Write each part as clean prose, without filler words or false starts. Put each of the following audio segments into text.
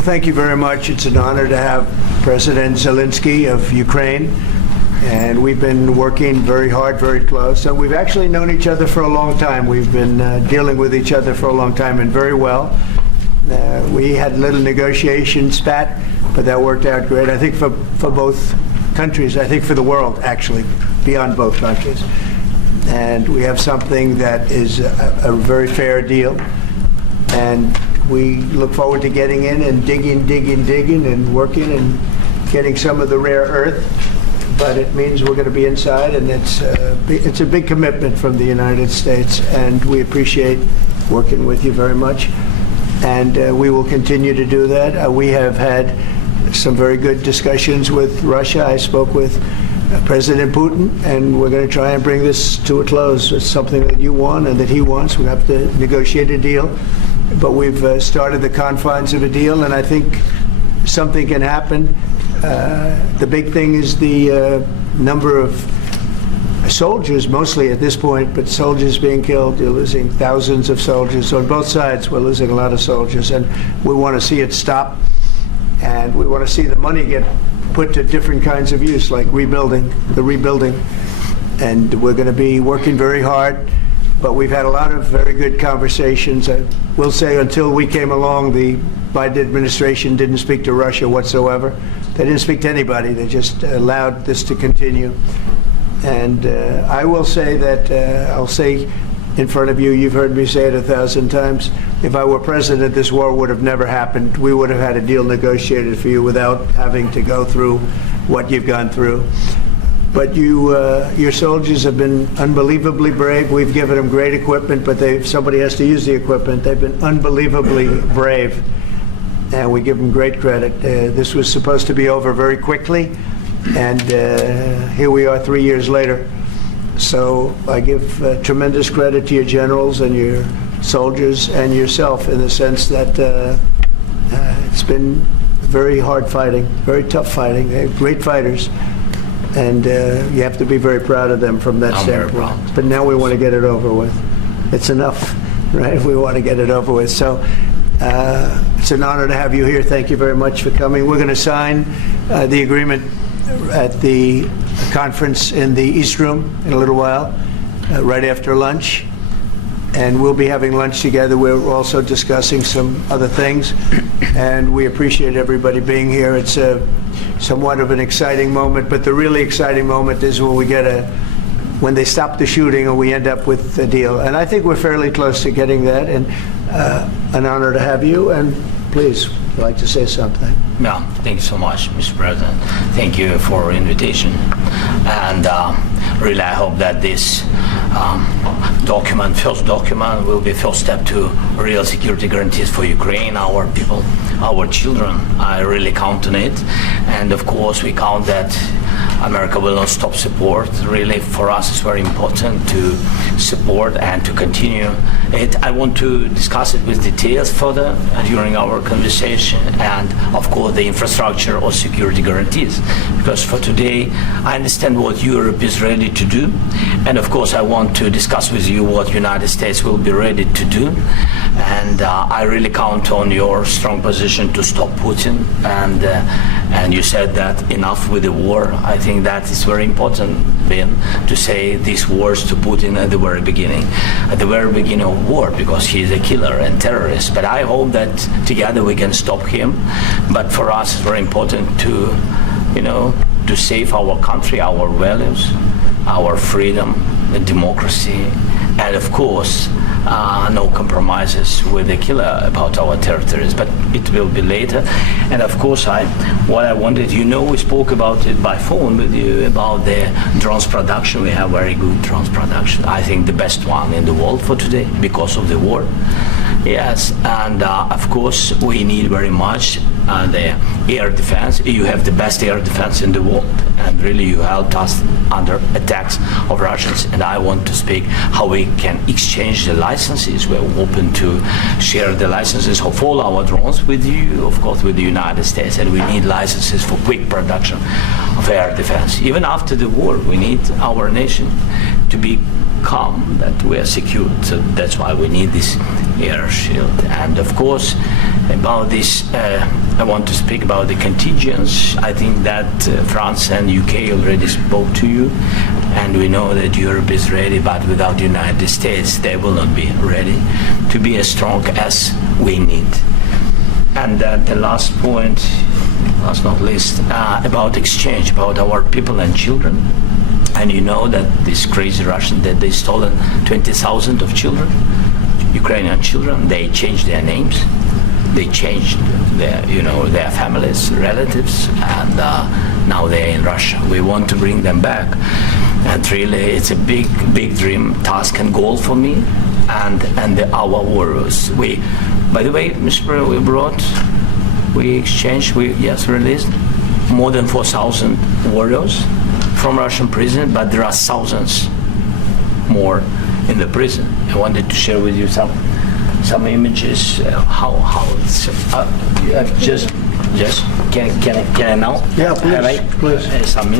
Well, thank you very much. It's an honor to have President Zelensky of Ukraine. And we've been working very hard, very close. So we've actually known each other for a long time. We've been dealing with each other for a long time and very well. We had a little negotiation spat, but that worked out great. I think for both countries, I think for the world, actually, beyond both countries. And we have something that is a very fair deal. And we look forward to getting in and digging and working and getting some of the rare earth. But it means we're going to be inside, and it's a big commitment from the United States, and we appreciate working with you very much. And we will continue to do that. We have had some very good discussions with Russia. I spoke with President Putin, and we're going to try and bring this to a close. It's something that you want and that he wants. We have to negotiate a deal, but we've started the confines of a deal, and I think something can happen. The big thing is the number of soldiers, mostly at this point, but soldiers being killed. You're losing thousands of soldiers. On both sides, we're losing a lot of soldiers, and we want to see it stop, and we want to see the money get put to different kinds of use, like rebuilding. And we're going to be working very hard, but we've had a lot of very good conversations. I will say until we came along, the Biden administration didn't speak to Russia whatsoever. They didn't speak to anybody. They just allowed this to continue. And I will say that, I'll say in front of you, you've heard me say it 1,000 times, if I were president, this war would have never happened. We would have had a deal negotiated for you without having to go through what you've gone through. But your soldiers have been unbelievably brave. We've given them great equipment, but somebody has to use the equipment. They've been unbelievably brave, and we give them great credit. This was supposed to be over very quickly, and here we are 3 years later. So I give tremendous credit to your generals and your soldiers and yourself in the sense that it's been very hard fighting, very tough fighting. They're great fighters. And you have to be very proud of them from that standpoint. But now we want to get it over with. It's enough, right? We want to get it over with. So it's an honor to have you here. Thank you very much for coming. We're going to sign the agreement at the conference in the East Room in a little while, right after lunch. And we'll be having lunch together. We're also discussing some other things. And we appreciate everybody being here. It's somewhat of an exciting moment, but the really exciting moment is when when they stop the shooting and we end up with a deal. And I think we're fairly close to getting that, and an honor to have you. And please, if you'd like to say something. Yeah, thank you so much, Mr. President. Thank you for invitation. And really, I hope that this first document, will be first step to real security guarantees for Ukraine, our people, our children. I really count on it. And of course, we count that America will not stop support. Really, for us, it's very important to support and to continue it. I want to discuss it with details further during our conversation, and of course, the infrastructure or security guarantees. Because for today, I understand what Europe is ready to do, and of course, I want to discuss with you what United States will be ready to do. And I really count on your strong position to stop Putin. And you said that enough with the war. I think that is very important, Ben, to say these words to Putin at the very beginning of war, because he is a killer and terrorist. But I hope that together we can stop him. But for us, it's very important to save our country, our values, our freedom, the democracy, and of course, no compromises with the killer about our territories, but it will be later. And of course, what I wanted, we spoke about it by phone with you about the drones production. We have very good drones production. I think the best one in the world for today because of the war. Yes, and of course, we need very much the air defense. You have the best air defense in the world, and really you helped us under attacks of Russians. And I want to speak how we can exchange the licenses. We're open to share the licenses of all our drones with you, of course, with the United States. And we need licenses for quick production of air defense. Even after the war, we need our nation to be calm, that we are secured. So that's why we need this air shield. And of course, about this, I want to speak about the contingents. I think that France and UK already spoke to you, and we know that Europe is ready, but without the United States, they will not be ready to be as strong as we need. And the last point, last not least, about exchange, about our people and children. And you know that this crazy Russian, that they stolen 20,000 of children, Ukrainian children. They changed their names, they changed their, their families, relatives, and now they're in Russia. We want to bring them back, and really, it's a big dream, task, and goal for me, and our warriors. By the way, Mr. President, we exchanged, released more than 4,000 warriors from Russian prison, but there are thousands more in the prison. I wanted to share with you some images. How it's just can I now? Yeah, please. 1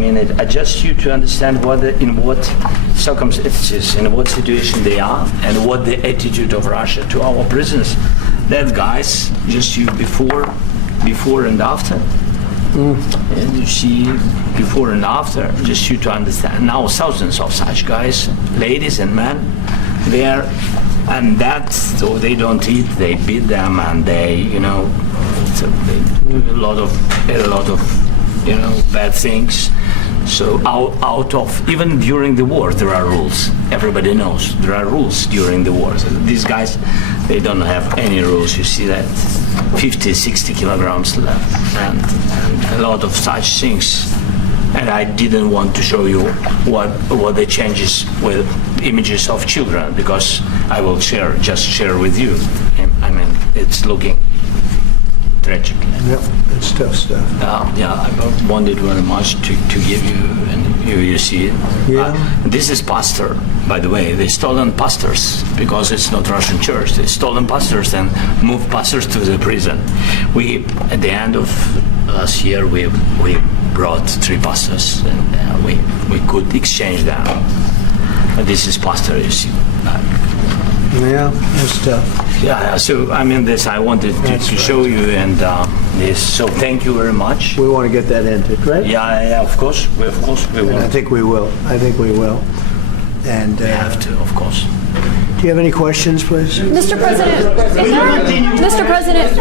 minute. I just you to understand in what circumstances, in what situation they are, and what the attitude of Russia to our prisoners. That guys, just you before and after. And you see before and after, just you to understand. Now thousands of such guys, ladies and men, there, and that's so they don't eat. They beat them, and they so they do a lot of bad things. So out of even during the war, there are rules. Everybody knows there are rules during the war. So these guys, they don't have any rules. You see that 50, 60 kilograms left, and a lot of such things. And I didn't want to show you what the changes with images of children, because I will share with you. I mean, it's looking tragic. Yep, it's tough stuff. I wanted very much to give you, and you see it. Yeah. This is pastor, by the way. They stolen pastors because it's not Russian church. They stolen pastors and moved pastors to the prison. We, at the end of last year, we brought 3 pastors, and we could exchange them. But this is pastor, you see. Yeah, that's tough. Yeah, so I mean this, I wanted to show you, and this. So thank you very much. We want to get that entered, right? Yeah, of course we will. I think we will. And We have to, of course. do you have any questions, please? Mr. President, Mr. President.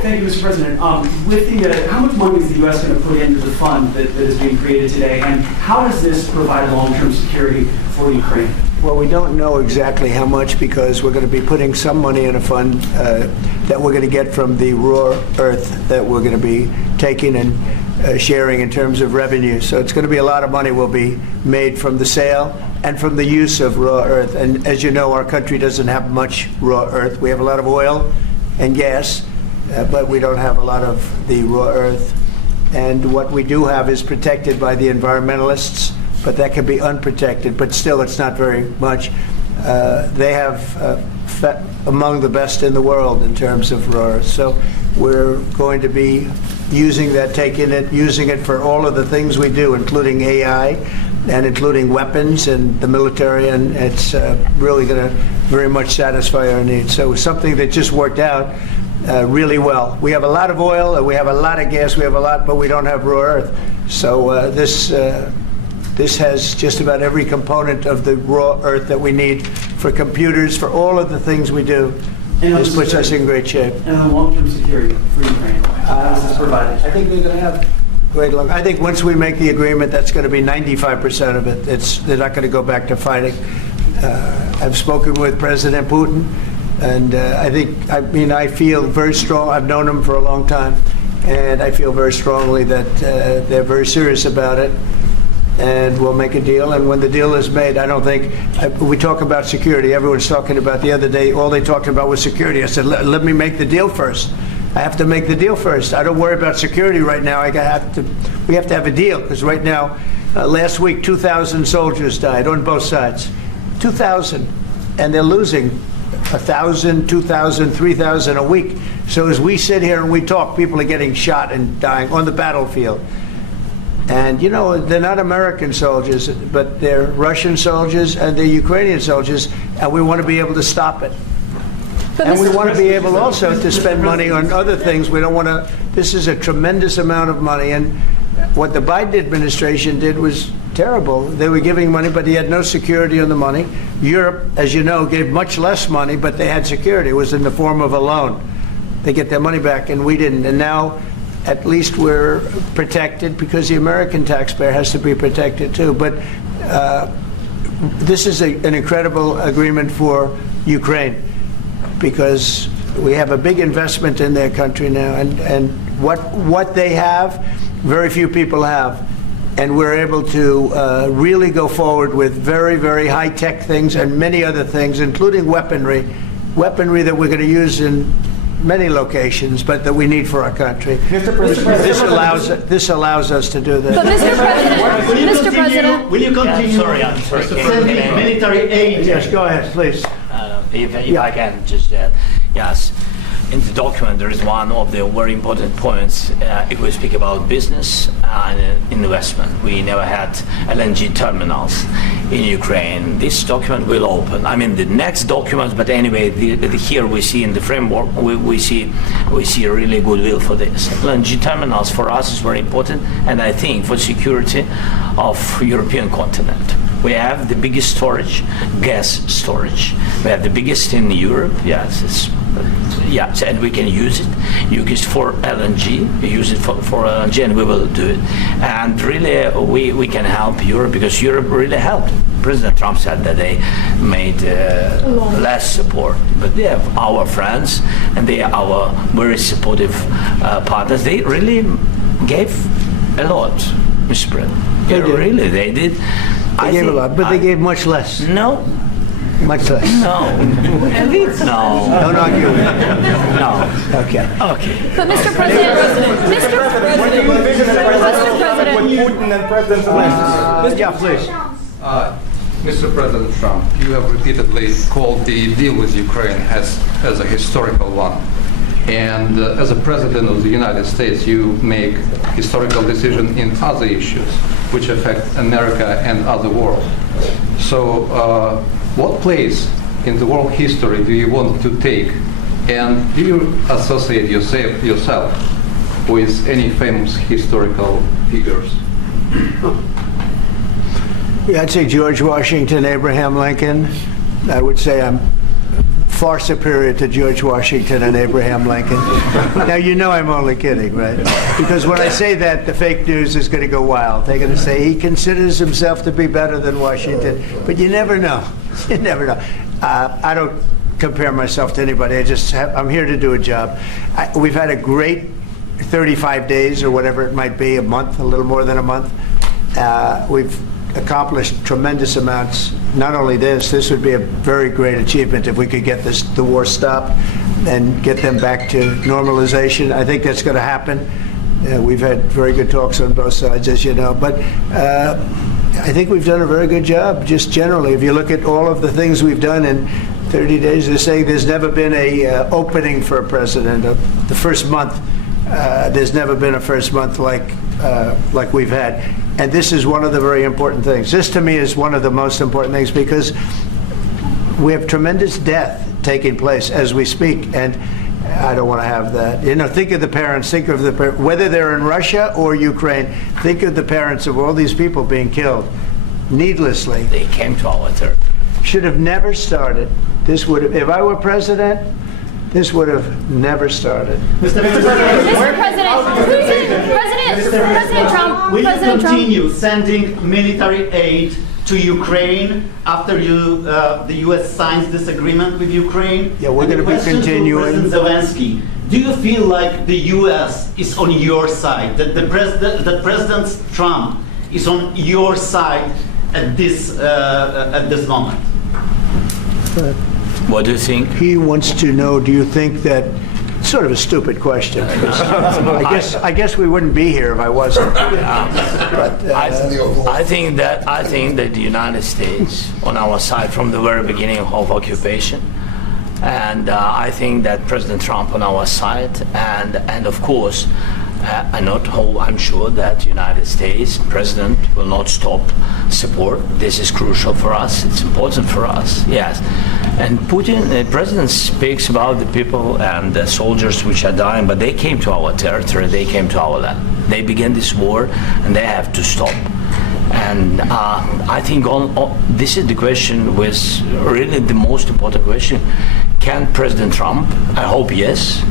Thank you, Mr. President. With how much money is the U.S. going to put into the fund that is being created today, and how does this provide long-term security for Ukraine? Well, we don't know exactly how much, because we're going to be putting some money in a fund that we're going to get from the raw earth that we're going to be taking and sharing in terms of revenue. So it's going to be a lot of money will be made from the sale and from the use of raw earth. And as you know, our country doesn't have much raw earth. We have a lot of oil and gas, but we don't have a lot of the raw earth. And what we do have is protected by the environmentalists, but that can be unprotected, but still it's not very much. They have among the best in the world in terms of raw earth. So we're going to be using that, using it for all of the things we do, including AI and including weapons and the military, and it's really going to very much satisfy our needs. So it's something that just worked out really well. We have a lot of oil, we have a lot of gas, we have a lot, but we don't have raw earth. So this has just about every component of the raw earth that we need for computers, for all of the things we do. This puts us in great shape. And the long-term security for Ukraine, how is this provided? I think they're going to have great luck. I think once we make the agreement, that's going to be 95% of it. They're not going to go back to fighting. I've spoken with President Putin, and I feel very strong. I've known him for a long time, and I feel very strongly that they're very serious about it. And we'll make a deal. And when the deal is made, I don't think we talk about security. Everyone's talking about the other day. All they talked about was security. I said, let me make the deal first. I have to make the deal first. I don't worry about security right now. We have to have a deal, because right now, last week, 2,000 soldiers died on both sides. 2,000, and they're losing 1,000, 2,000, 3,000 a week. So as we sit here and we talk, people are getting shot and dying on the battlefield. And, you know, they're not American soldiers, but they're Russian soldiers and they're Ukrainian soldiers, and we want to be able to stop it. But And we Mr. want to be able also to spend money on other things. We don't want to, this is a tremendous amount of money, and what the Biden administration did was terrible. They were giving money, but he had no security on the money. Europe, as you know, gave much less money, but they had security. It was in the form of a loan. They get their money back, and we didn't. And now, at least we're protected because the American taxpayer has to be protected too. But this is an incredible agreement for Ukraine because we have a big investment in their country now, and what they have, very few people have. And we're able to really go forward with very, very high-tech things and many other things, including weaponry that we're going to use in many locations, but that we need for our country. This allows us to do But that. Mr. President, Will you continue? I'm sorry. Sending military aid. Yes, go ahead, please. If I can just yes. In the document, there is one of the very important points. If we speak about business and investment, we never had LNG terminals in Ukraine. This document will open. I mean, the next document, but anyway, here we see in the framework, we see a really goodwill for this. LNG terminals for us is very important, and I think for security of European continent. We have the biggest storage, gas storage. We have the biggest in Europe. Yes, and we can use it. Use it for LNG. Use it for LNG, and we will do it. And really, we can help Europe because Europe really helped. President Trump said that they made less support, but they have our friends and they are our very supportive partners. They really gave a lot, Mr. President. They did. Really, they did. They gave a lot, but they gave much less. No. Much less. No. No. Don't argue. No. Okay. Okay. but Mr. President, Putin and President Zelensky. Yeah, please. Mr. President Trump, you have repeatedly called the deal with Ukraine as a historical one. And as a President of the United States, you make historical decisions in other issues which affect America and other world. So what place in the world history do you want to take? And do you associate yourself with any famous historical figures? Yeah, I'd say George Washington, Abraham Lincoln. I would say I'm far superior to George Washington and Abraham Lincoln. Now, you know I'm only kidding, right? Because when I say that, the fake news is going to go wild. They're going to say he considers himself to be better than Washington. But you never know. You never know. I don't compare myself to anybody. I'm here to do a job. We've had a great 35 days or whatever it might be, a month, a little more than a month. We've accomplished tremendous amounts. Not only this would be a very great achievement if we could get the war stopped and get them back to normalization. I think that's going to happen. We've had very good talks on both sides, as you know. But I think we've done a very good job, just generally. If you look at all of the things we've done in 30 days, they're saying there's never been a opening for a president. The first month, there's never been a first month like we've had. And this is one of the very important things. This, to me, is one of the most important things because we have tremendous death taking place as we speak, and I don't want to have that. You know, think of the parents, whether they're in Russia or Ukraine, think of the parents of all these people being killed needlessly. They came to our territory. Should have never started. This would have, if I were president, this would have never started. President Trump, Will you President Trump. continue sending military aid to Ukraine after the U.S. signs this agreement with Ukraine? Yeah, we're going to be continuing. President Zelensky, do you feel like the U.S. is on your side? That President Trump is on your side at this moment? What do you think? He wants to know, do you think that, sort of a stupid question. I guess we wouldn't be here if I wasn't. But, I think that the United States on our side from the very beginning of occupation, and I think that President Trump on our side, and of course I'm sure that United States President will not stop support. This is crucial for us. It's important for us. Yes, and Putin, the president, speaks about the people and the soldiers which are dying, but they came to our territory. They came to our land. They began this war, and they have to stop. And I think this is the question, with really the most important question. Can President Trump, I hope yes,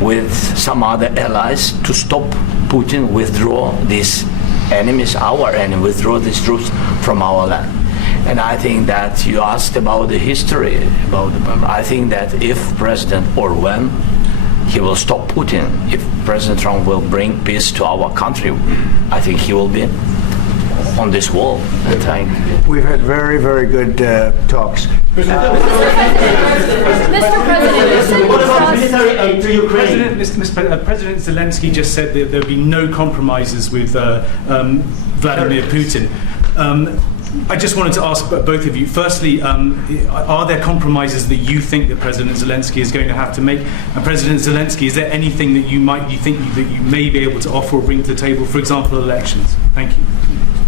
with some other allies, to stop Putin, withdraw these enemies, our enemy, withdraw these troops from our land? And I think that you asked about the history, I think that if President, or when he will stop Putin, if President Trump will bring peace to our country, I think he will be on this wall. We've had very, very good talks. Mr. President, you said What about across- military aid to Ukraine? President Zelensky just said that there'll be no compromises with Vladimir Putin. I just wanted to ask both of you, firstly, are there compromises that you think that President Zelensky is going to have to make? And President Zelensky, is there anything that you think that you may be able to offer or bring to the table, for example, elections? Thank you.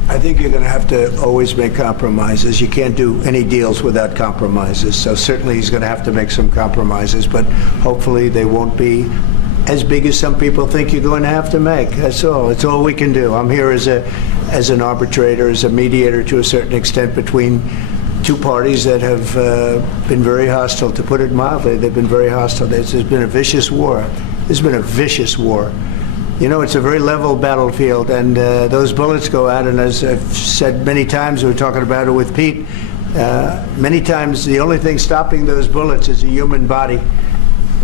I think you're going to have to always make compromises. You can't do any deals without compromises. So certainly he's going to have to make some compromises, but hopefully they won't be as big as some people think you're going to have to make. That's all. It's all we can do. I'm here as an arbitrator, as a mediator to a certain extent between two parties that have been very hostile. To put it mildly, they've been very hostile. There's been a vicious war. There's been a vicious war. You know, it's a very level battlefield, and those bullets go out, and as I've said many times, we were talking about it with Pete, many times the only thing stopping those bullets is a human body.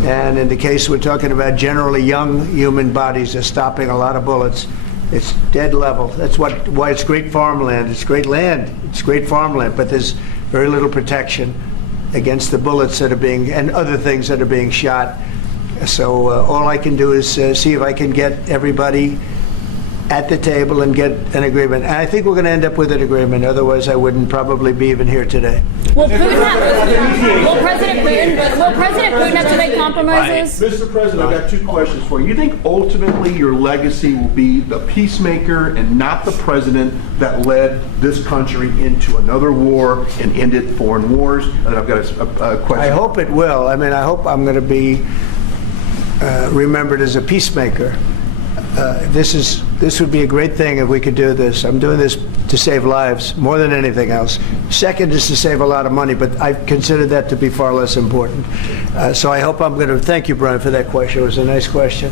And in the case we're talking about, generally young human bodies are stopping a lot of bullets. It's dead level. That's why it's great farmland. It's great land. It's great farmland, but there's very little protection against the bullets that are being, and other things that are being shot. So all I can do is see if I can get everybody at the table and get an agreement. And I think we're going to end up with an agreement. Otherwise, I wouldn't probably be even here today. Will President Putin have to make compromises? Mr. President, I've got two questions for you. You think ultimately your legacy will be the peacemaker and not the president that led this country into another war and ended foreign wars? And I've got a question. I hope it will. I mean, I hope I'm going to be remembered as a peacemaker. This would be a great thing if we could do this. I'm doing this to save lives more than anything else. Second is to save a lot of money, but I consider that to be far less important. So I hope I'm going to thank you, Brian, for that question. It was a nice question.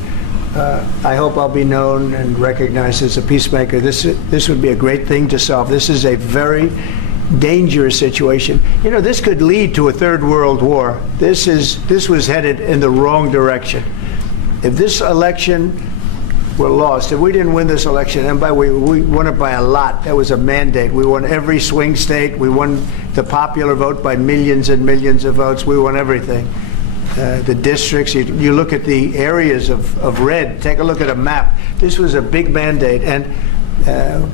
I hope I'll be known and recognized as a peacemaker. This would be a great thing to solve. This is a very dangerous situation. You know, this could lead to a third world war. This was headed in the wrong direction. If this election were lost, if we didn't win this election, and we won it by a lot, that was a mandate. We won every swing state. We won the popular vote by millions and millions of votes. We won everything. The districts, you look at the areas of red, take a look at a map. This was a big mandate, and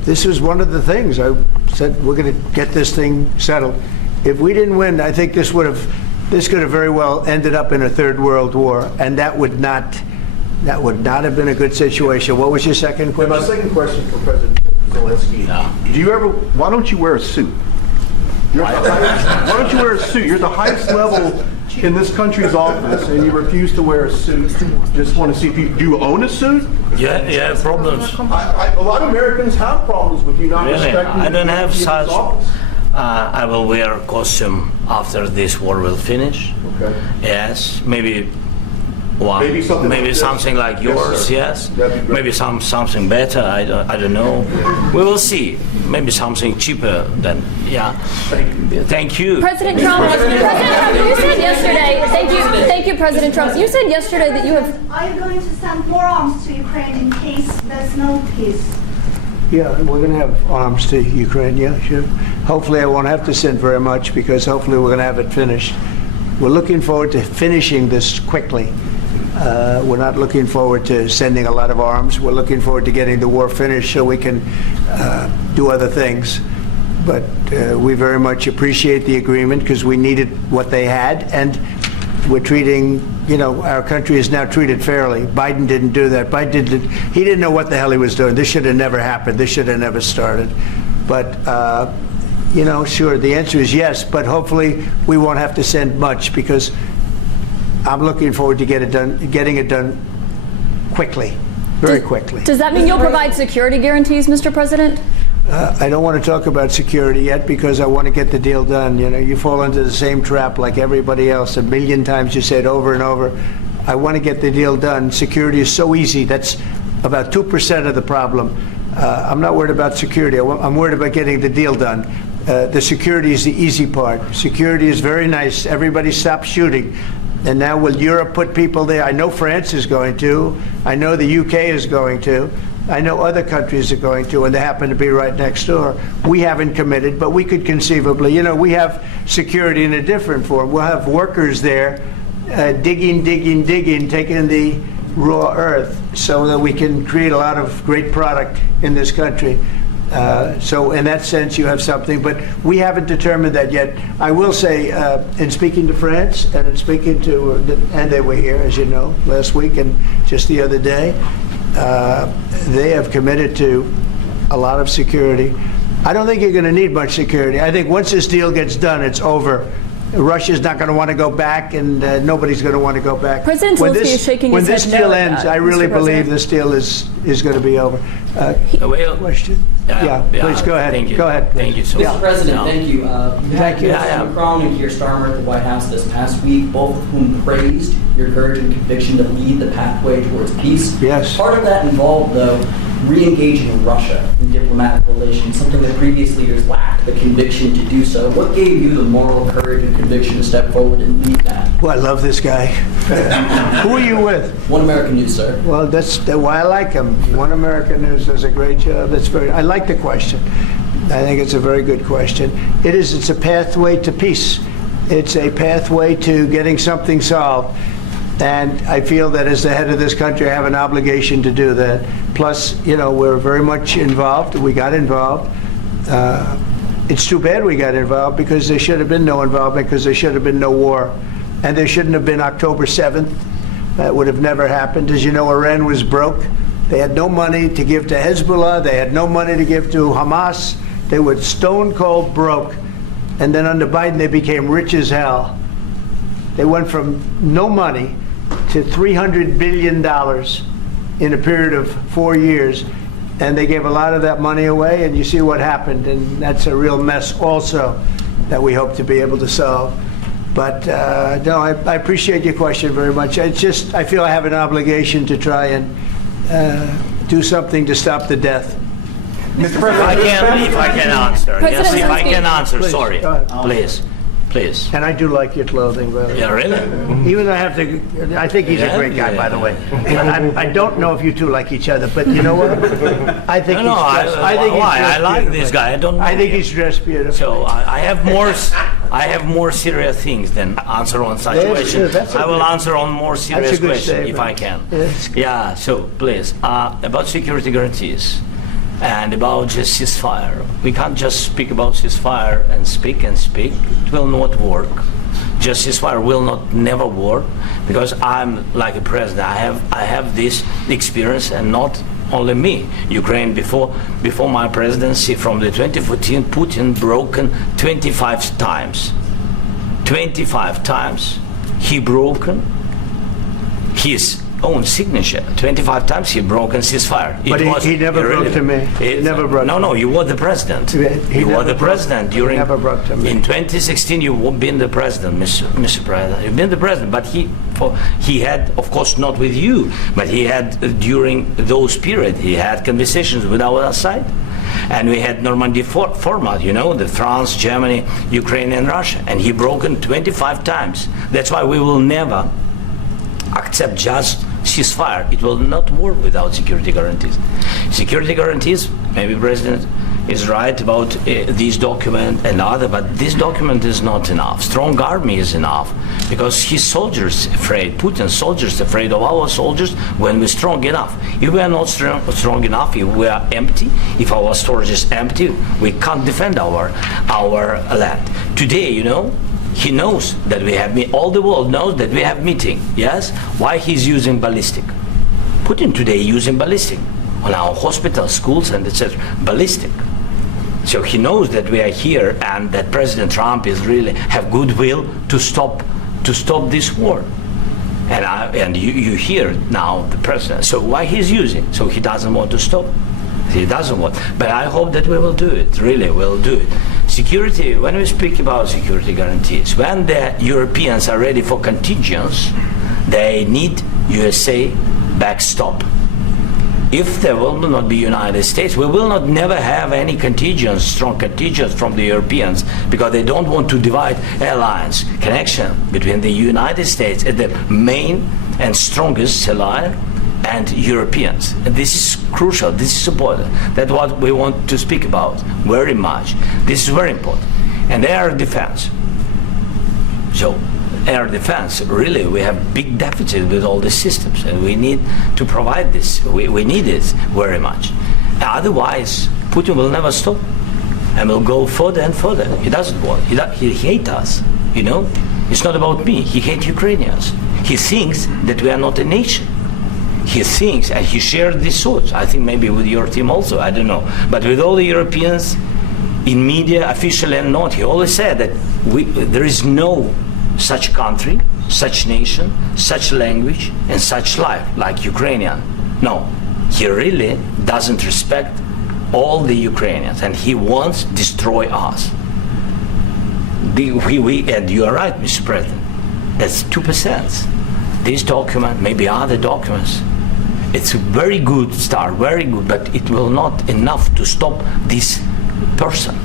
this was one of the things I said, we're going to get this thing settled. If we didn't win, I think this could have very well ended up in a third world war, and that would not have been a good situation. What was your second question? My second question for President Zelensky. Why don't you wear a suit? Why don't you wear a suit? You're at the highest level in this country's office, and you refuse to wear a suit. Just want to see if do you own a suit? Yeah, problems. A lot of Americans have problems with you not Really? respecting I don't have the such. office. I will wear a costume after this war will finish. Okay. Yes, maybe one. Maybe something like this. something like yours. sir. Yes. That'd be great. Maybe something better. I don't know. We will see. Maybe something cheaper than Thank you. President Trump, you said yesterday, thank you, President Trump. You said yesterday that you have... Are you going to send more arms to Ukraine in case there's no peace? Yeah, we're going to have arms to Ukraine, yeah, sure. Hopefully I won't have to send very much, because hopefully we're going to have it finished. We're looking forward to finishing this quickly. We're not looking forward to sending a lot of arms. We're looking forward to getting the war finished so we can do other things. But we very much appreciate the agreement, because we needed what they had, and we're treating, our country is now treated fairly. Biden didn't do that. He didn't know what the hell he was doing. This should have never happened. This should have never started. But, sure, the answer is yes, but hopefully we won't have to send much, because I'm looking forward to getting it done quickly, very quickly. Does that mean you'll provide security guarantees, Mr. President? I don't want to talk about security yet, because I want to get the deal done. You fall into the same trap like everybody else. A million times you say it over and over. I want to get the deal done. Security is so easy. That's about 2% of the problem. I'm not worried about security. I'm worried about getting the deal done. The security is the easy part. Security is very nice. Everybody stopped shooting. And now will Europe put people there? I know France is going to. I know the UK is going to. I know other countries are going to, and they happen to be right next door. We haven't committed, but we could conceivably. We have security in a different form. We'll have workers there digging, taking the raw earth so that we can create a lot of great product in this country. So in that sense, you have something, but we haven't determined that yet. I will say, in speaking to France and in speaking to, and they were here, as you know, last week and just the other day, they have committed to a lot of security. I don't think you're going to need much security. I think once this deal gets done, it's over. Russia's not going to want to go back, and nobody's going to want to go back. President Zelensky is shaking his head. When this deal ends, I really believe this deal is going to be over. Question? Yeah, please go ahead. Thank you. Go ahead. Thank you so much. Mr. President, thank you. Thank you. Macron and Keir Starmer at the White House this past week, both of whom praised your courage and conviction to lead the pathway towards peace. Yes. Part of that involved, though, re-engaging Russia in diplomatic relations, something that previous leaders lacked the conviction to do so. What gave you the moral courage and conviction to step forward and lead that? Well, I love this guy. Who are you with? One American News, sir. Well, that's why I like him. One American News does a great job. I like the question. I think it's a very good question. It's a pathway to peace. It's a pathway to getting something solved. And I feel that as the head of this country, I have an obligation to do that. Plus, we're very much involved. We got involved. It's too bad we got involved, because there should have been no involvement, because there should have been no war. And there shouldn't have been October 7th. That would have never happened. As you know, Iran was broke. They had no money to give to Hezbollah. They had no money to give to Hamas. They were stone cold broke. And then under Biden, they became rich as hell. They went from no money to $300 billion in a period of 4 years. And they gave a lot of that money away, and you see what happened. And that's a real mess also that we hope to be able to solve. But no, I appreciate your question very much. I feel I have an obligation to try and do something to stop the death. Mr. President, If I can answer. President Yes, if I Zelensky. can answer. Please, Sorry. go ahead. Please. And I do like your clothing, by the way. Yeah, really? Even though I think he's a great guy, by the way. I don't know if you two like each other, but you know what? I think No, he's dressed. I think he's why? dressed I like beautifully. this guy. I don't know I think him. he's dressed beautifully. So I have more serious things than answer on such Yes, questions. sure, that's I will okay. answer on more serious good questions if statement. I can. Yes. Yeah. So please, about security guarantees and about just ceasefire. We can't just speak about ceasefire and speak. It will not work. Just ceasefire will never work, because I'm like a president. I have this experience, and not only me. Ukraine before my presidency, from the 2014, Putin broken 25 times. 25 times he broken his own signature. 25 times he broken ceasefire. But he never broke to me. He never broke to me. No, you were the president. He You were never the broke- president during. he never broke to me. In 2016, you've been the president, Mr. President. You've been the president, but he had, of course, not with you, but he had during those period. He had conversations with our side, and we had Normandy format. The France, Germany, Ukraine, and Russia, and he broken 25 times. That's why we will never accept just ceasefire. It will not work without security guarantees. Security guarantees, maybe President is right about this document and other, but this document is not enough. Strong army is enough, because his soldiers afraid, Putin's soldiers afraid of our soldiers when we're strong enough. If we are not strong enough, if we are empty, if our storage is empty, we can't defend our land. Today, He knows that we have all the world knows that we have meeting. Yes, why he's using ballistic? Putin today using ballistic on our hospitals, schools, and etc. Ballistic. So he knows that we are here and that President Trump is really have goodwill to stop this war. And you hear now the president. So why he's using? So he doesn't want to stop. He doesn't want. But I hope that we will do it. Really, we'll do it. Security. When we speak about security guarantees, when the Europeans are ready for contingents, they need USA backstop. If there will not be United States, we will not never have any contingents, strong contingents from the Europeans, because they don't want to divide alliance connection between the United States as the main and strongest ally and Europeans. And this is crucial. This is important. That's what we want to speak about very much. This is very important. And air defense. So air defense, really, we have big deficit with all the systems, and we need to provide this. We need it very much. Otherwise, Putin will never stop, and will go further and further. He doesn't want. He hates us. You know, it's not about me. He hates Ukrainians. He thinks that we are not a nation. He thinks, and he shared these thoughts. I think maybe with your team also. I don't know, but with all the Europeans, in media, officially and not, he always said that there is no such country, such nation, such language, and such life like Ukrainian. No, he really doesn't respect all the Ukrainians, and he wants to destroy us. And you are right, Mr. President. That's 2%. This document, maybe other documents, it's a very good start, very good, but it will not enough to stop this person.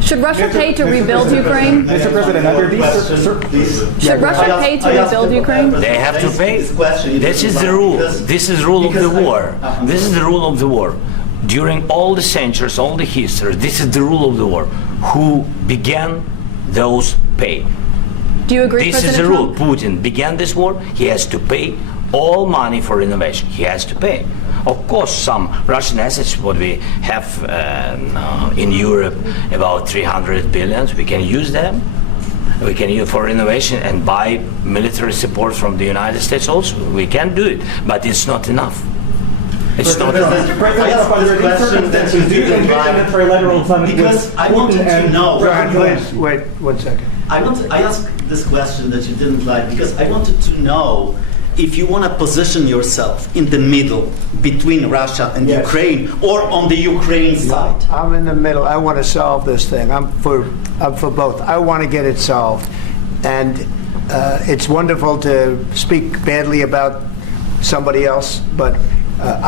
Should Russia pay to rebuild Ukraine? Mr. President, under these Should Russia pay to rebuild Ukraine? They have to pay. This is the rule. This is the rule of the war. This is the rule of the war. During all the centuries, all the history, this is the rule of the war. Who began, those pay. Do you agree, This President is the rule. Trump? Putin began this war. He has to pay all money for innovation. He has to pay. Of course, some Russian assets, what we have in Europe, about 300 billions, we can use them. We can use for innovation and buy military support from the United States also. We can do it, but it's not enough. It's not enough. I asked this question that you didn't like because I wanted to know. Please, wait 1 second. I asked this question that you didn't like because I wanted to know if you want to position yourself in the middle between Russia and Yes. Ukraine or on the Ukraine side. I'm in the middle. I want to solve this thing. I'm for both. I want to get it solved. And it's wonderful to speak badly about somebody else, but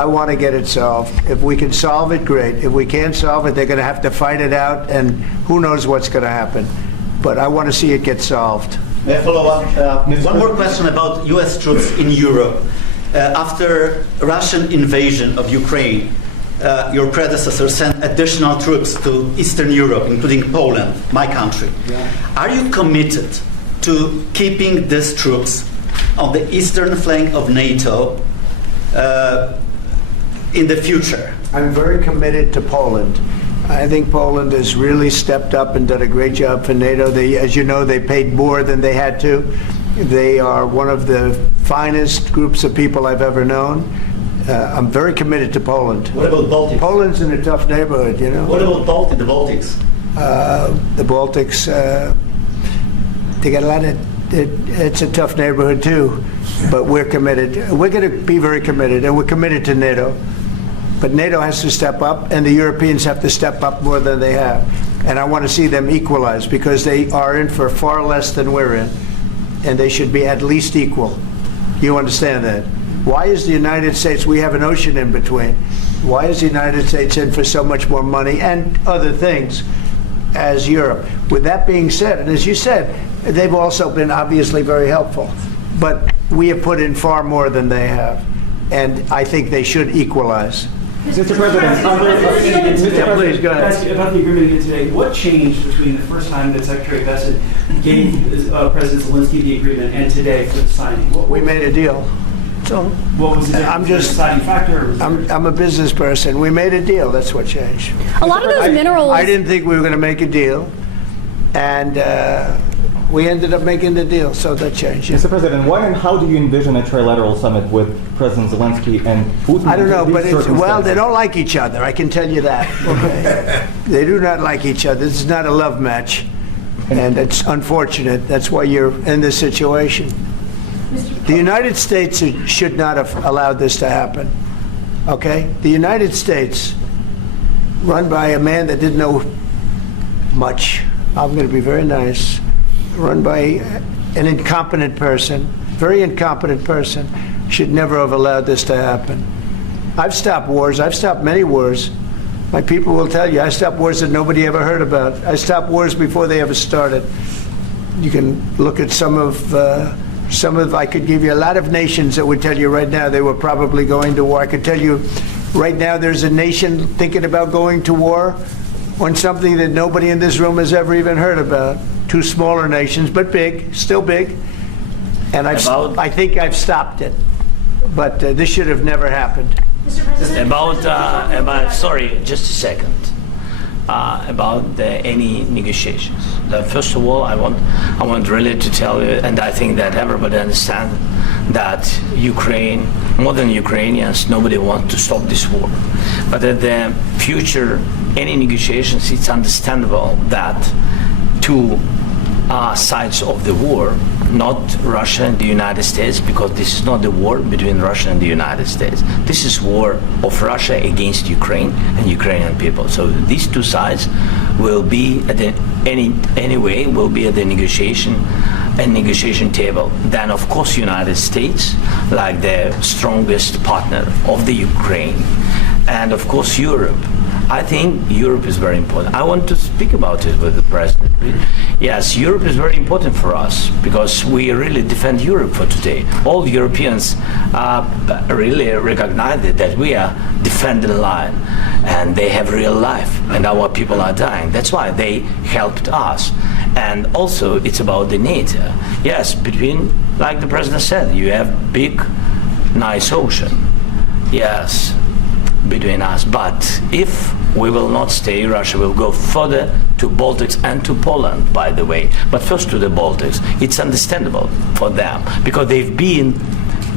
I want to get it solved. If we can solve it, great. If we can't solve it, they're going to have to fight it out, and who knows what's going to happen. But I want to see it get solved. May I follow up? One more question about U.S. troops in Europe. After Russian invasion of Ukraine, your predecessor sent additional troops to Eastern Europe, including Poland, my country. Are you committed to keeping these troops on the eastern flank of NATO in the future? I'm very committed to Poland. I think Poland has really stepped up and done a great job for NATO. As you know, they paid more than they had to. They are one of the finest groups of people I've ever known. I'm very committed to Poland. What about Baltics? Poland's in a tough neighborhood, you know. What about the Baltics? The Baltics, they got a lot of. It's a tough neighborhood too, but we're committed. We're going to be very committed, and we're committed to NATO. But NATO has to step up, and the Europeans have to step up more than they have. And I want to see them equalize because they are in for far less than we're in, and they should be at least equal. You understand that? Why is the United States, we have an ocean in between, why is the United States in for so much more money and other things as Europe? With that being said, and as you said, they've also been obviously very helpful, but we have put in far more than they have, and I think they should equalize. Mr. President, Please, go ahead. Ask about the agreement again today. What changed between the first time that Secretary Bessent gave President Zelensky the agreement and today for the signing? We made a deal. So What was the difference? I'm just- deciding factor? Or was I'm a business person. We made a deal. That's what changed. A lot of those minerals. I didn't think we were going to make a deal, and We ended up making the deal, so that changed. Mr. President, when and how do you envision a trilateral summit with President Zelensky and Putin? I don't know, under but these well, they circumstances? don't like each other. I can tell you that. Okay? They do not like each other. This is not a love match, and it's unfortunate. That's why you're in this situation. The United States should not have allowed this to happen. Okay? The United States, run by a man that didn't know much. I'm going to be very nice. Run by an incompetent person, very incompetent person, should never have allowed this to happen. I've stopped wars. I've stopped many wars. My people will tell you, I stopped wars that nobody ever heard about. I stopped wars before they ever started. You can look at some of, I could give you a lot of nations that would tell you right now they were probably going to war. I could tell you right now there's a nation thinking about going to war on something that nobody in this room has ever even heard about. Two smaller nations, but big, still big. And I think I've stopped it. But this should have never happened. Mr. President, About sorry, just a second. About any negotiations. First of all, I want really to tell you, and I think that everybody understands that Ukraine, more than Ukrainians, nobody wants to stop this war. But in the future, any negotiations, it's understandable that two sides of the war, not Russia and the United States, because this is not the war between Russia and the United States. This is war of Russia against Ukraine and Ukrainian people. So these two sides will be at the, anyway will be at the negotiation table. Then of course United States, like the strongest partner of the Ukraine, and of course Europe. I think Europe is very important. I want to speak about it with the President. Yes, Europe is very important for us because we really defend Europe for today. All Europeans really recognize that we are defending the line and they have real life and our people are dying. That's why they helped us. And also it's about the NATO. Yes, between, like the President said, you have big, nice ocean. Yes, between us. But if we will not stay, Russia will go further to Baltics and to Poland, by the way. But first to the Baltics. It's understandable for them because they've been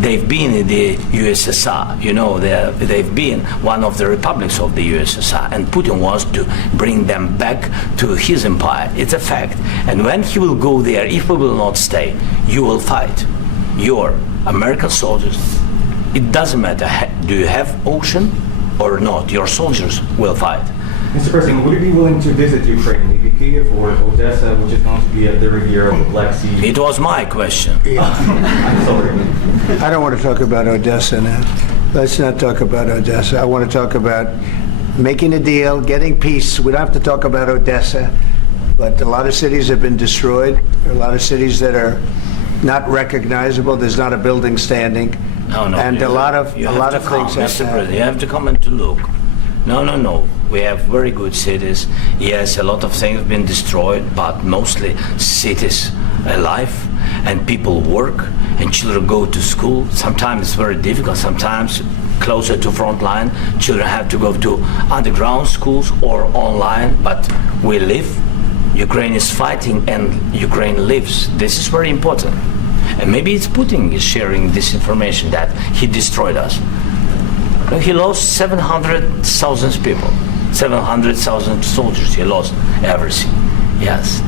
in the USSR. You know, they've been one of the republics of the USSR, and Putin wants to bring them back to his empire. It's a fact. And when he will go there, if we will not stay, you will fight. Your American soldiers, it doesn't matter, do you have ocean or not, your soldiers will fight. Mr. President, would you be willing to visit Ukraine, maybe Kyiv or Odessa, which is going to be at the Riviera of the Black Sea? It was my question. I'm sorry. I don't want to talk about Odessa now. Let's not talk about Odessa. I want to talk about making a deal, getting peace. We don't have to talk about Odessa, but a lot of cities have been destroyed. There are a lot of cities that are not recognizable. There's not a building standing. No, and a lot of things have Mr. happened. President, you have to come and to look. No. We have very good cities. Yes, a lot of things have been destroyed, but mostly cities alive and people work and children go to school. Sometimes it's very difficult. Sometimes closer to front line, children have to go to underground schools or online, but we live. Ukraine is fighting and Ukraine lives. This is very important. And maybe it's Putin is sharing this information that he destroyed us. He lost 700,000 people, 700,000 soldiers. He lost everything. Yes.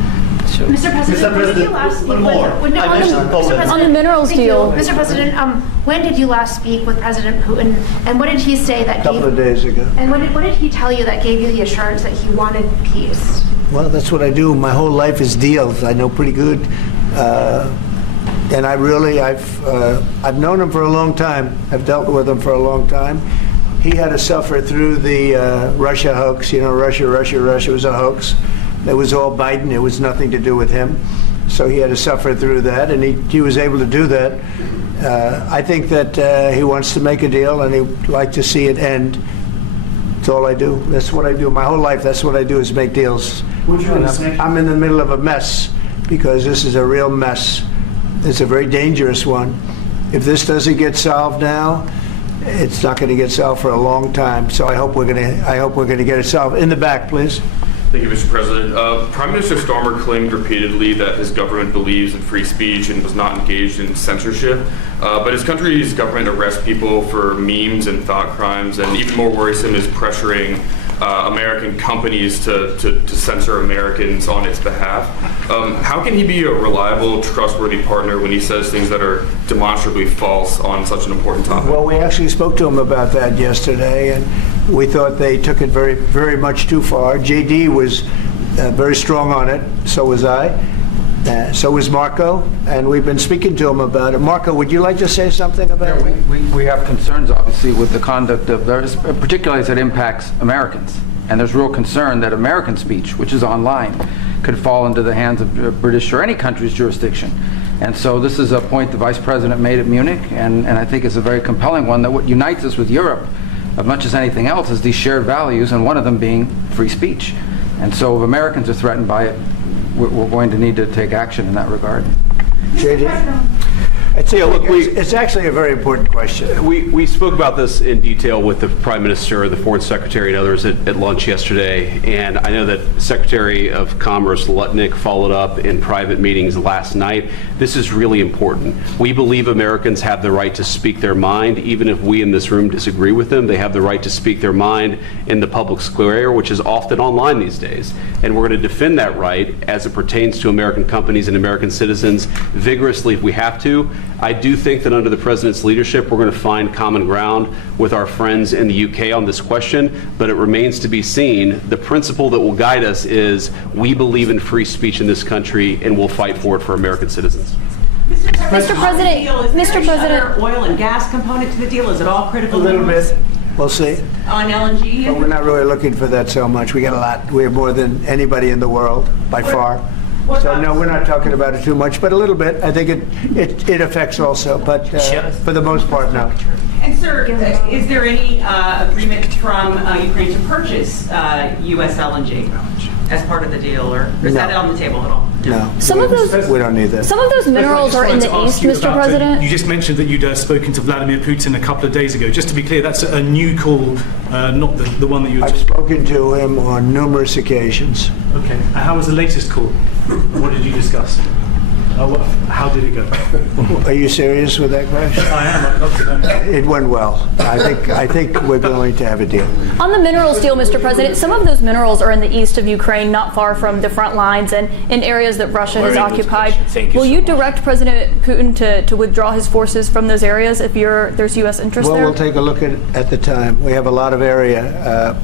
So. Mr. President, when did you last speak one more. On the minerals deal. Mr. President, when did you last speak with President Putin, and what did he say that A couple of days ago. And what did he tell you that gave you the assurance that he wanted peace? Well, that's what I do. My whole life is deals. I know pretty good. And I've known him for a long time. I've dealt with him for a long time. He had to suffer through the Russia hoax. You know, Russia was a hoax. It was all Biden. It was nothing to do with him. So he had to suffer through that, and he was able to do that. I think that he wants to make a deal, and he'd like to see it end. That's all I do. That's what I do. My whole life, that's what I do is make deals. I'm in the middle of a mess because this is a real mess. It's a very dangerous one. If this doesn't get solved now, it's not going to get solved for a long time. So I hope we're going to get it solved. In the back, please. Thank you, Mr. President. Prime Minister Starmer claimed repeatedly that his government believes in free speech and was not engaged in censorship. But his country's government arrests people for memes and thought crimes, and even more worrisome is pressuring American companies to censor Americans on its behalf. How can he be a reliable, trustworthy partner when he says things that are demonstrably false on such an important topic? Well, we actually spoke to him about that yesterday, and we thought they took it very, very much too far. JD was very strong on it. So was I. So was Marco, and we've been speaking to him about it. Marco, would you like to say something about it? We have concerns, obviously, with the conduct of those, particularly as it impacts Americans. And there's real concern that American speech, which is online, could fall into the hands of British or any country's jurisdiction. And so this is a point the Vice President made at Munich, and I think it's a very compelling one, that what unites us with Europe, as much as anything else, is these shared values, and one of them being free speech. And so if Americans are threatened by it, we're going to need to take action in that regard. JD? It's actually a very important question. We spoke about this in detail with the Prime Minister, the Foreign Secretary, and others at lunch yesterday. And I know that Secretary of Commerce Lutnick followed up in private meetings last night. This is really important. We believe Americans have the right to speak their mind, even if we in this room disagree with them. They have the right to speak their mind in the public square, which is often online these days. And we're going to defend that right as it pertains to American companies and American citizens vigorously if we have to. I do think that under the President's leadership, we're going to find common ground with our friends in the UK on this question, but it remains to be seen. The principle that will guide us is we believe in free speech in this country, and we'll fight for it for American citizens. Mr. President, oil and gas component to the deal? Is it all critical? A little bit. We'll see. On LNG? But we're not really looking for that so much. We got a lot. We have more than anybody in the world, by far. So no, we're not talking about it too much, but a little bit. I think it affects also, but for the most part, no. And sir, is there any agreement from Ukraine to purchase U.S. LNG as part of the deal, or is that on the table at all? No. We don't need that. Some of those minerals are in the east, Mr. President. You just mentioned that you'd spoken to Vladimir Putin a couple of days ago. Just to be clear, that's a new call, not the one that you. I've spoken to him on numerous occasions. Okay. And how was the latest call? What did you discuss? How did it go? Are you serious with that question? I am. I'd love to know. It went well. I think we're going to have a deal. On the minerals deal, Mr. President, some of those minerals are in the east of Ukraine, not far from the front lines and in areas that Russia has occupied. Will you direct President Putin to withdraw his forces from those areas if there's U.S. interest there? Well, we'll take a look at the time. We have a lot of area.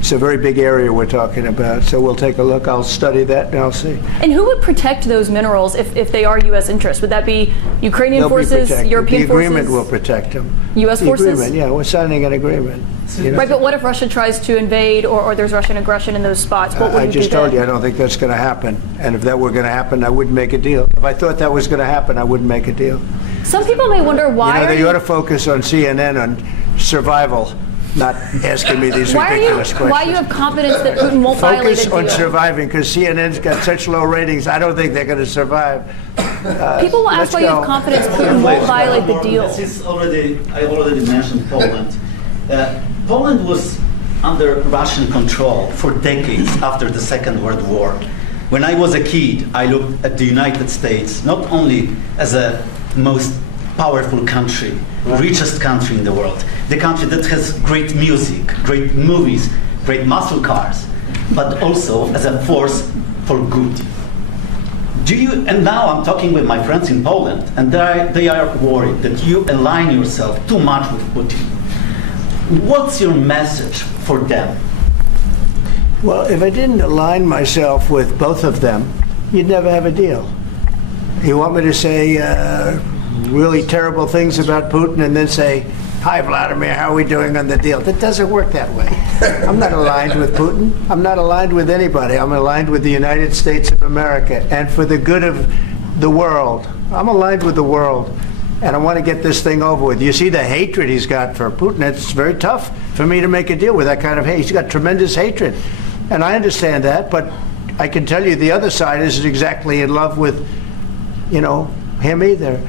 It's a very big area we're talking about, so we'll take a look. I'll study that and I'll see. And who would protect those minerals if they are U.S. interests? Would that be Ukrainian forces, European forces? The agreement will protect them. U.S. forces? The agreement, yeah, we're signing an agreement. Right, but what if Russia tries to invade or there's Russian aggression in those spots? What would you do? I just told you I don't think that's going to happen. And if that were going to happen, I wouldn't make a deal. If I thought that was going to happen, I wouldn't make a deal. Some people may wonder why. They ought to focus on CNN on survival, not asking me these ridiculous questions. Why you have confidence that Putin won't violate the deal? Focus on surviving, because CNN's got such low ratings. I don't think they're going to survive. People will ask why you have confidence Putin won't violate the deal. I already mentioned Poland. Poland was under Russian control for decades after the Second World War. When I was a kid, I looked at the United States not only as a most powerful country, richest country in the world, the country that has great music, great movies, great muscle cars, but also as a force for good. And now I'm talking with my friends in Poland, and they are worried that you align yourself too much with Putin. What's your message for them? Well, if I didn't align myself with both of them, you'd never have a deal. You want me to say really terrible things about Putin and then say, "Hi, Vladimir, how are we doing on the deal?" That doesn't work that way. I'm not aligned with Putin. I'm not aligned with anybody. I'm aligned with the United States of America and for the good of the world. I'm aligned with the world, and I want to get this thing over with. You see the hatred he's got for Putin. It's very tough for me to make a deal with that kind of hate. He's got tremendous hatred, and I understand that, but I can tell you the other side isn't exactly in love with, him either.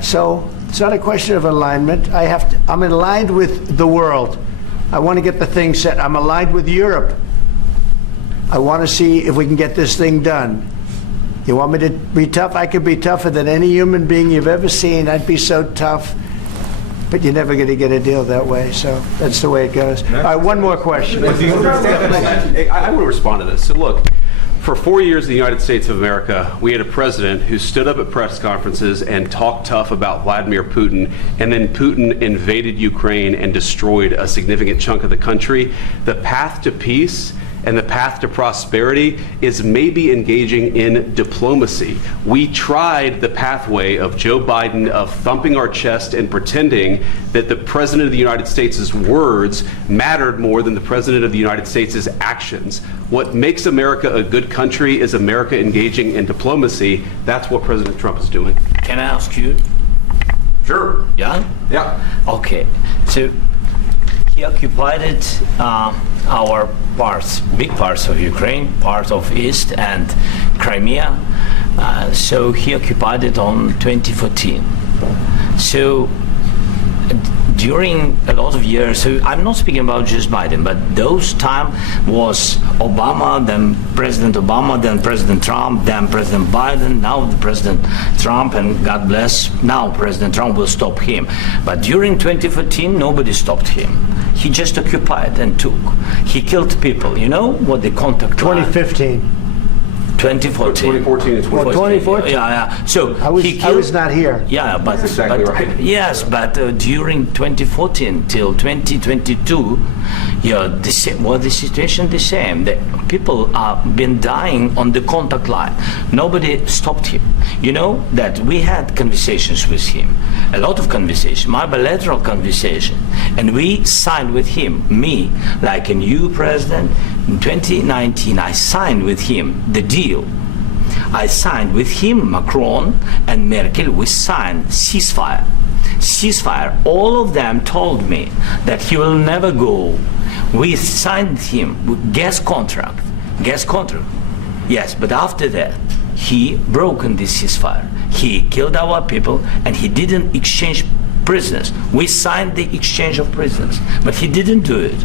So it's not a question of alignment. I'm aligned with the world. I want to get the thing set. I'm aligned with Europe. I want to see if we can get this thing done. You want me to be tough? I could be tougher than any human being you've ever seen. I'd be so tough. But you're never going to get a deal that way, so that's the way it goes. All right, one more question. I want to respond to this. So look, for 4 years in the United States of America, we had a president who stood up at press conferences and talked tough about Vladimir Putin, and then Putin invaded Ukraine and destroyed a significant chunk of the country. The path to peace and the path to prosperity is maybe engaging in diplomacy. We tried the pathway of Joe Biden of thumping our chest and pretending that the President of the United States' words mattered more than the President of the United States' actions. What makes America a good country is America engaging in diplomacy. That's what President Trump is doing. Can I ask you? Sure. Yeah? Yeah. Okay. So he occupied it, our parts, big parts of Ukraine, part of East and Crimea. So he occupied it on 2014. So during a lot of years, so I'm not speaking about just Biden, but those time was Obama, then President Obama, then President Trump, then President Biden, now the President Trump, and God bless, now President Trump will stop him. But during 2014, nobody stopped him. He just occupied and took. He killed people. You know what the contact 2015. 2014. 2014 and 2014. 2014? Yeah. So I was not here. Yeah, but That's exactly right. Yes, but during 2014 till 2022, the situation the same. The people have been dying on the contact line. Nobody stopped him. You know that we had conversations with him, a lot of conversation, my bilateral conversation, and we signed with him, me, like a new president. In 2019, I signed with him the deal. I signed with him, Macron and Merkel, we signed ceasefire. Ceasefire. All of them told me that he will never go. We signed him with gas contract. Yes, but after that, he broken this ceasefire. He killed our people and he didn't exchange prisoners. We signed the exchange of prisoners, but he didn't do it.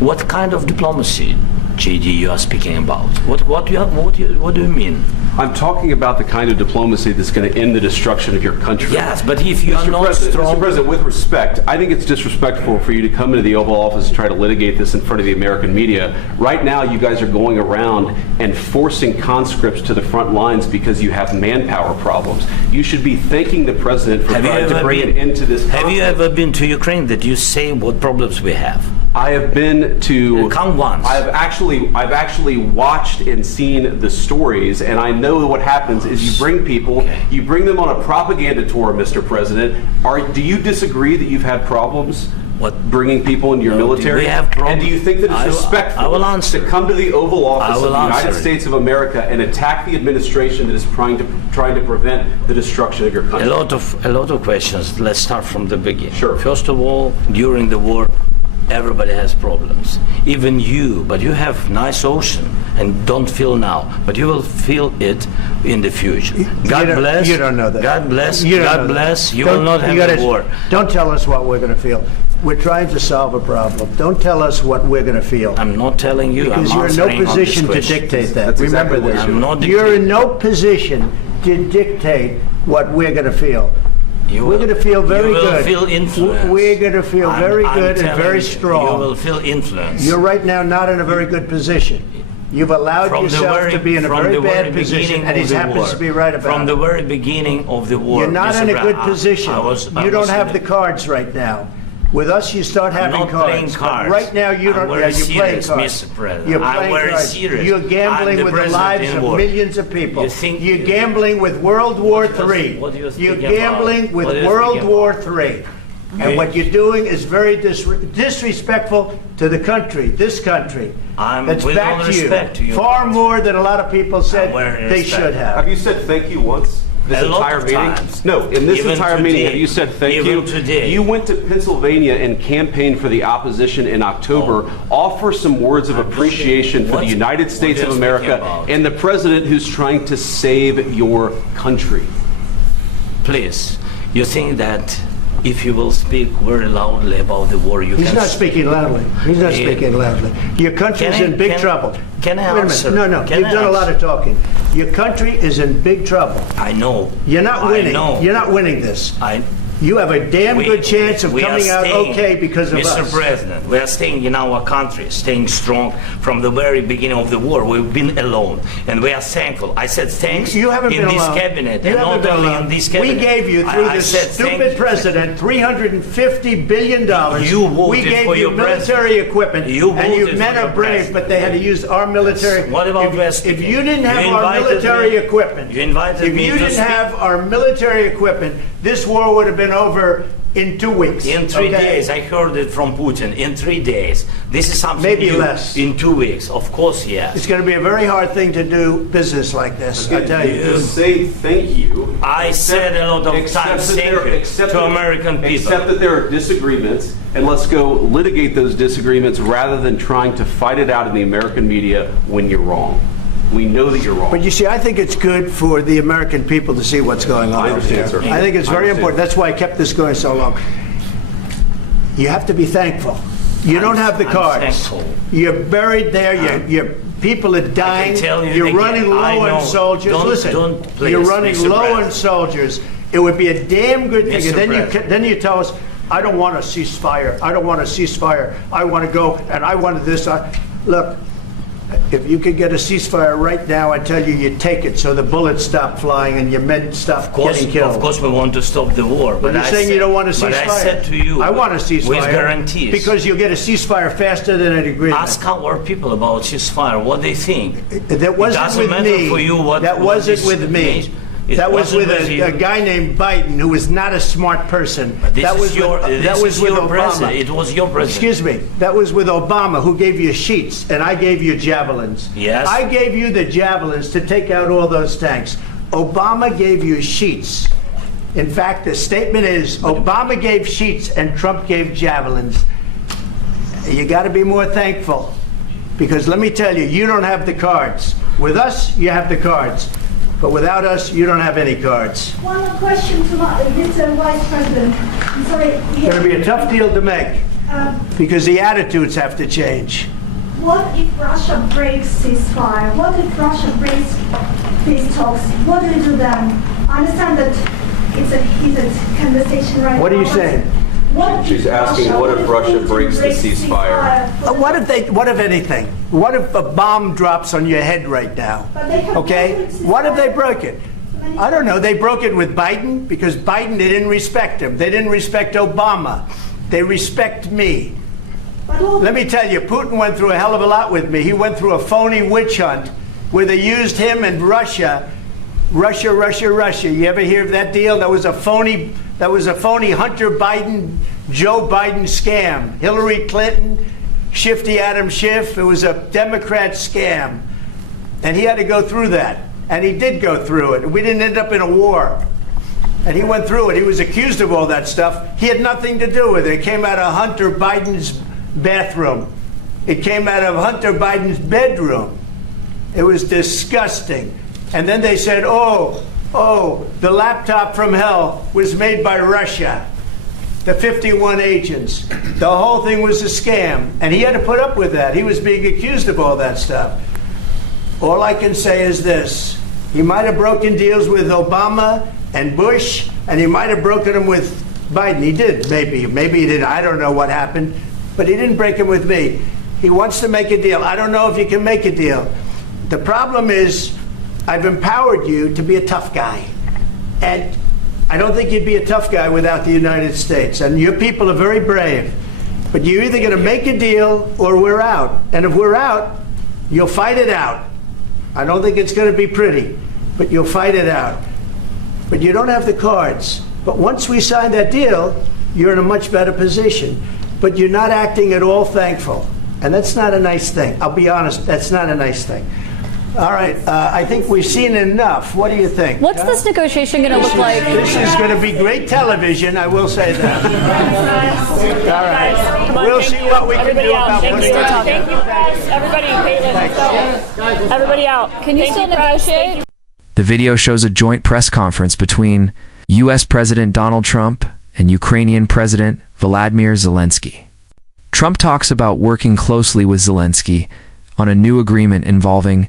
What kind of diplomacy, JD, you are speaking about? What do you mean? I'm talking about the kind of diplomacy that's going to end the destruction of your country. Yes, but if you are not strong... Mr. President, with respect, I think it's disrespectful for you to come into the Oval Office and try to litigate this in front of the American media. Right now, you guys are going around and forcing conscripts to the front lines because you have manpower problems. You should be thanking the President for trying to bring it into this conflict. Have you ever been to Ukraine that you say what problems we have? I have been to... Come once. I've actually watched and seen the stories, and I know what happens is you bring people, you bring them on a propaganda tour, Mr. President. Do you disagree that you've had problems bringing people into your military? We have problems. And do you think that it's respectful to come to the Oval Office of the United States of America and attack the administration that is trying to prevent the destruction of your country? A lot of questions. Let's start from the beginning. Sure. First of all, during the war, everybody has problems, even you, but you have nice ocean and don't feel now, but you will feel it in the future. God bless. You don't know that. God bless. You God bless. You will not have a war. Don't tell us what we're going to feel. We're trying to solve a problem. Don't tell us what we're going to feel. I'm not telling you. Because you're in no position to dictate that. Remember this. I'm you're in no position to dictate what we're going to feel. We're going to feel very good. You will feel influence. We're going to feel very good and very strong. You will feel influence. You're right now not in a very good position. You've allowed yourself to be in a very bad position, and he happens to be right about it. From the very beginning of the war. You're not in a good position. You don't have the cards right now. With us, you start having cards. Playing cards. Right now, you don't. You're playing cards. Mr. President. You're playing I'm very cards. serious. You're gambling with the lives of millions of people. You're gambling with World War III. You're gambling with World War III. And what you're doing is very disrespectful to the country, this country. That's back to you. Far more than a lot of people said they should have. Have you said thank you once? This entire meeting? No, in this entire meeting, have you said thank you? You went to Pennsylvania and campaigned for the opposition in October. Offer some words of appreciation for the United States of America and the president who's trying to save your country. Please, you think that if you will speak very loudly about the war, you He's can... not speaking loudly. He's not speaking loudly. Your country's in big trouble. Can I Wait a answer? minute. No, you've done a lot of talking. Your country is in big trouble. I know. You're not winning. I know. You're not winning this. You have a damn good chance of coming out okay because of us. Mr. President, we are staying in our country, staying strong from the very beginning of the war. We've been alone, and we are thankful. I said thanks you haven't in been this alone. cabinet, You and haven't not been only alone. in this cabinet. We gave you, through I this said thank stupid you. president, $350 billion. You voted we gave for you your military equipment, You and you voted men for are your brave, president. but they had to use our military. What about if you didn't have our invited military me- equipment, You invited if me you to didn't speak. have our military equipment, this war would have been over in 2 weeks. In 3 okay? days, I heard it from Putin. In 3 days, this is something Maybe new. less. In 2 weeks, of course, yes. It's going to be a very hard thing to do business like this, I tell you. Just say thank you. I said a lot of times thank you to American people. Accept that there are disagreements, and let's go litigate those disagreements rather than trying to fight it out in the American media when you're wrong. We know that you're wrong. But you see, I think it's good for the American people to see what's going on. I understand, over there. sir. I think it's I very understand. important. That's why I kept this going so long. You have to be thankful. You don't have the I'm cards. thankful. You're buried there. Your people are dying. tell you You're again, running I low know. on soldiers. Don't- Listen, don't please, you're running Mr. low on President. soldiers. It would be a damn good thing. Mr. And President. then you tell us, I don't want a ceasefire. I don't want a ceasefire. I want to go and I wanted this. Look. If you could get a ceasefire right now, I tell you, you take it so the bullets stop flying and your men stop getting killed. Of course, we want to stop the war. But you're saying you don't want a ceasefire. But I said to you, I want a ceasefire. with guarantees. Because you'll get a ceasefire faster than an agreement. Ask our people about ceasefire, what they think. That wasn't doesn't with matter me. for you what- that what wasn't this with me. means. It That was wasn't with with you. a guy named Biden, who was not a smart person. But this that is was your, with, this that was is with your Obama. president. It was your president. Excuse me. That was with Obama, who gave you sheets, and I gave you javelins. Yes. I gave you the javelins to take out all those tanks. Obama gave you sheets. In fact, the statement is Obama gave sheets and Trump gave javelins. You got to be more thankful, because let me tell you, you don't have the cards. With us, you have the cards. But without us, you don't have any cards. One question to Mr. Vice President. I'm sorry. It's going to be a tough deal to make, because the attitudes have to change. What if Russia breaks ceasefire? What if Russia breaks peace talks? What do we do then? I understand that it's a heated conversation right now. What are you saying? What She's if asking, Russia, what if Russia Putin breaks the ceasefire? What if anything? What if a bomb drops on your head right now? But they have Okay? broken ceasefire. What if they broke it? I don't know. They broke it with Biden, because Biden, they didn't respect him. They didn't respect Obama. They respect me. Let me tell you, Putin went through a hell of a lot with me. He went through a phony witch hunt where they used him and Russia. Russia. You ever hear of that deal? That was a phony Hunter Biden, Joe Biden scam. Hillary Clinton, Shifty Adam Schiff. It was a Democrat scam. And he had to go through that. And he did go through it. We didn't end up in a war. And he went through it. He was accused of all that stuff. He had nothing to do with it. It came out of Hunter Biden's bathroom. It came out of Hunter Biden's bedroom. It was disgusting. And then they said, oh, the laptop from hell was made by Russia. The 51 agents. The whole thing was a scam. And he had to put up with that. He was being accused of all that stuff. All I can say is this. He might have broken deals with Obama and Bush, and he might have broken them with Biden. He did, maybe. Maybe he didn't. I don't know what happened. But he didn't break them with me. He wants to make a deal. I don't know if you can make a deal. The problem is, I've empowered you to be a tough guy. And I don't think you'd be a tough guy without the United States. And your people are very brave. But you're either going to make a deal or we're out. And if we're out, you'll fight it out. I don't think it's going to be pretty, but you'll fight it out. But you don't have the cards. But once we sign that deal, you're in a much better position. But you're not acting at all thankful. And that's not a nice thing. I'll be honest, that's not a nice thing. All right, I think we've seen enough. What do you think? What's this negotiation going to look like? This is going to be great television, I will say that. All right. We'll see what we can do about putting it on. Thank you, press. Everybody, Caitlin, let's go. Everybody out. Can you still negotiate? The video shows a joint press conference between U.S. President Donald Trump and Ukrainian President Volodymyr Zelensky. Trump talks about working closely with Zelensky on a new agreement involving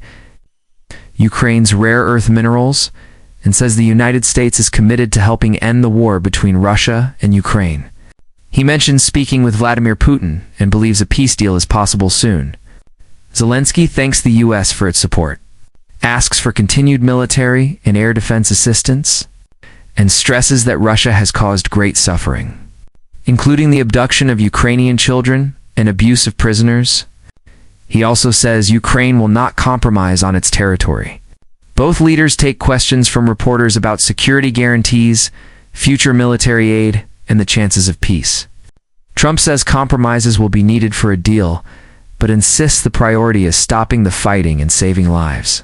Ukraine's rare earth minerals and says the United States is committed to helping end the war between Russia and Ukraine. He mentions speaking with Vladimir Putin and believes a peace deal is possible soon. Zelensky thanks the U.S. for its support, asks for continued military and air defense assistance, and stresses that Russia has caused great suffering, including the abduction of Ukrainian children and abuse of prisoners. He also says Ukraine will not compromise on its territory. Both leaders take questions from reporters about security guarantees, future military aid, and the chances of peace. Trump says compromises will be needed for a deal, but insists the priority is stopping the fighting and saving lives.